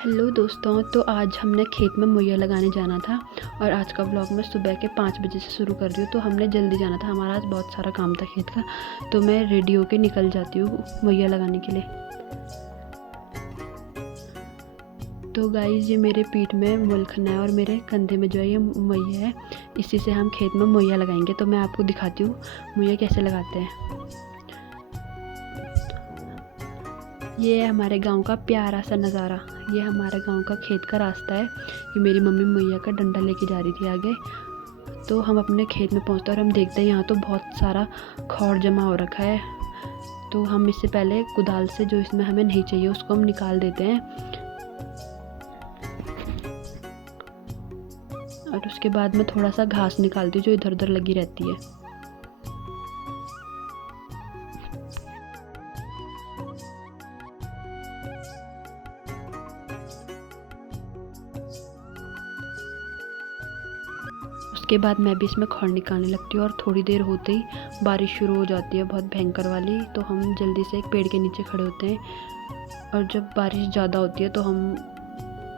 Hello दोस्तों, तो आज हमने खेत में मुहैया लगाने जाना था। और आज का ब्लॉग मैं सुबह के 5 बजे से शुरू कर रही हूँ। तो हमने जल्दी जाना था, हमारा आज बहुत सारा काम था खेत का। तो मैं रेडी होके निकल जाती हूँ मुहैया लगाने के लिए। तो गाइस, ये मेरे पीठ में मुलखना है और मेरे कंधे में जो है ये मुहैया है। इसी से हम खेत में मुहैया लगाएंगे। तो मैं आपको दिखाती हूँ मुहैया कैसे लगाते हैं। ये है हमारे गांव का प्यारा सा नज़ारा। ये हमारे गांव का खेत का रास्ता है। ये मेरी मम्मी मुहैया का डंडा लेके जा रही थी आगे। तो हम अपने खेत में पहुंचते हैं और हम देखते हैं यहाँ तो बहुत सारा खौर जमा हो रखा है। तो हम इससे पहले कुदाल से जो इसमें हमें नहीं चाहिए उसको हम निकाल देते हैं। और उसके बाद में थोड़ा सा घास निकालती हूँ जो इधर उधर लगी रहती है। उसके बाद मैं भी इसमें खौर निकालने लगती हूँ और थोड़ी देर होते ही बारिश शुरू हो जाती है, बहुत भयंकर वाली। तो हम जल्दी से एक पेड़ के नीचे खड़े होते हैं। और जब बारिश ज़्यादा होती है तो हम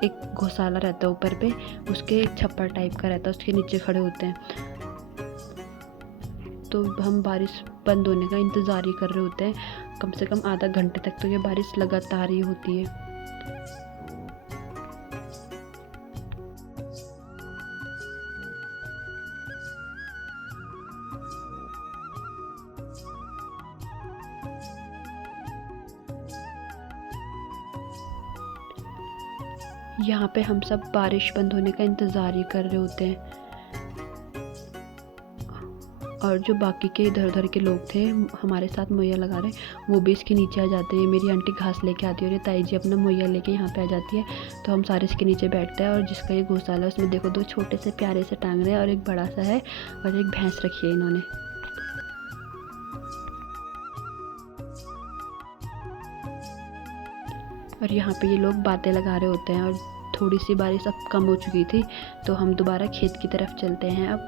एक घोंसाला रहता है ऊपर पे, उसके एक छप्पर टाइप का रहता है, उसके नीचे खड़े होते हैं। तो हम बारिश बंद होने का इंतज़ार ही कर रहे होते हैं। कम से कम आधा घंटे तक तो ये बारिश लगातार ही होती है। यहाँ पे हम सब बारिश बंद होने का इंतज़ार ही कर रहे होते हैं। और जो बाकी के इधर उधर के लोग थे हमारे साथ मुहैया लगा रहे, वो भी इसके नीचे आ जाते हैं। मेरी आंटी घास लेके आती है और ये ताई जी अपना मुहैया लेके यहाँ पे आ जाती है। तो हम सारे इसके नीचे बैठते हैं। और जिसका ये घोंसाला है उसमें देखो 2 छोटे से प्यारे से टांग रहे हैं और एक बड़ा सा है और एक भैंस रखी है इन्होंने। और यहाँ पे ये लोग बातें लगा रहे होते हैं। और थोड़ी सी बारिश अब कम हो चुकी थी तो हम दोबारा खेत की तरफ चलते हैं अब।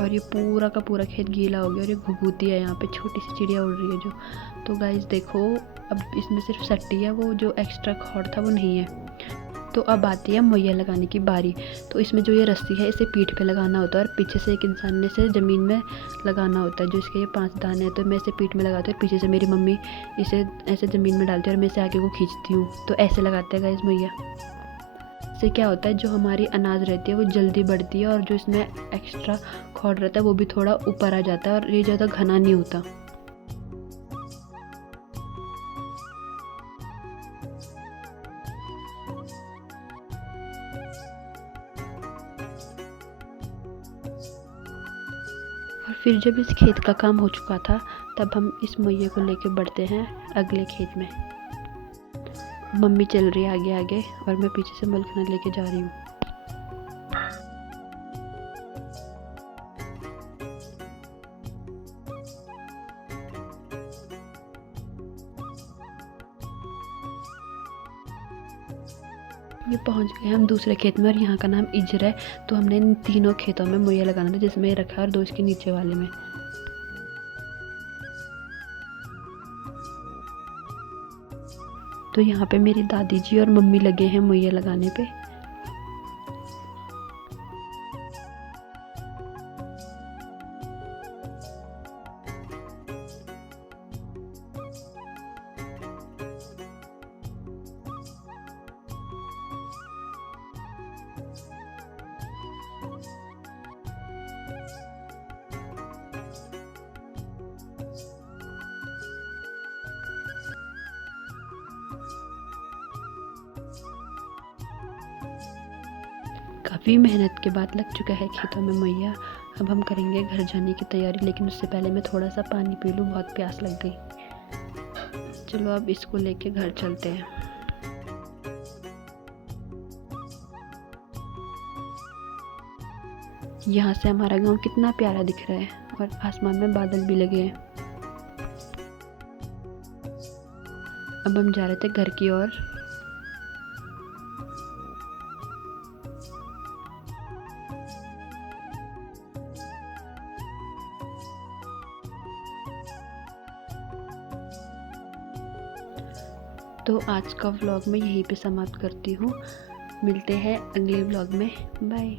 और ये पूरा का पूरा खेत गीला हो गया और ये घुघुती है, यहाँ पे छोटी सी चिड़िया उड़ रही है जो। तो गाइस देखो, अब इसमें सिर्फ सट्टी है, वो जो एक्स्ट्रा खौर था वो नहीं है। तो अब आती है मुहैया लगाने की बारी। तो इसमें जो ये रस्सी है इसे पीठ पे लगाना होता है और पीछे से एक इंसान ने इसे ज़मीन में लगाना होता है। जो इसके ये 5 दाने हैं तो मैं इसे पीठ में लगाती हूँ और पीछे से मेरी मम्मी इसे ऐसे ज़मीन में डालती है और मैं इसे आगे को खींचती हूँ। तो ऐसे लगाते हैं गाइस मुहैया। इससे क्या होता है, जो हमारी अनाज रहती है वो जल्दी बढ़ती है और जो इसमें एक्स्ट्रा खौर रहता है वो भी थोड़ा ऊपर आ जाता है और ये ज़्यादा घना नहीं होता। और फिर जब इस खेत का काम हो चुका था तब हम इस मुहैया को लेके बढ़ते हैं अगले खेत में। मम्मी चल रही है आगे आगे और मैं पीछे से मुलखना लेके जा रही हूँ। ये पहुंच गए हम दूसरे खेत में और यहाँ का नाम इजर है। तो हमने इन तीनों खेतों में मुहैया लगाना था, जिसमें ये रखा है और 2 इसके नीचे वाले में। तो यहाँ पे मेरी दादी जी और मम्मी लगे हैं मुहैया लगाने पे। काफ़ी मेहनत के बाद लग चुका है खेतों में मुहैया। अब हम करेंगे घर जाने की तैयारी, लेकिन उससे पहले मैं थोड़ा सा पानी पी लूँ, बहुत प्यास लग गई। चलो अब इसको लेके घर चलते हैं। यहाँ से हमारा गांव कितना प्यारा दिख रहा है और आसमान में बादल भी लगे हैं। अब हम जा रहे थे घर की ओर। तो आज का व्लॉग मैं यहीं पे समाप्त करती हूँ। मिलते हैं अगले व्लॉग में। बाय।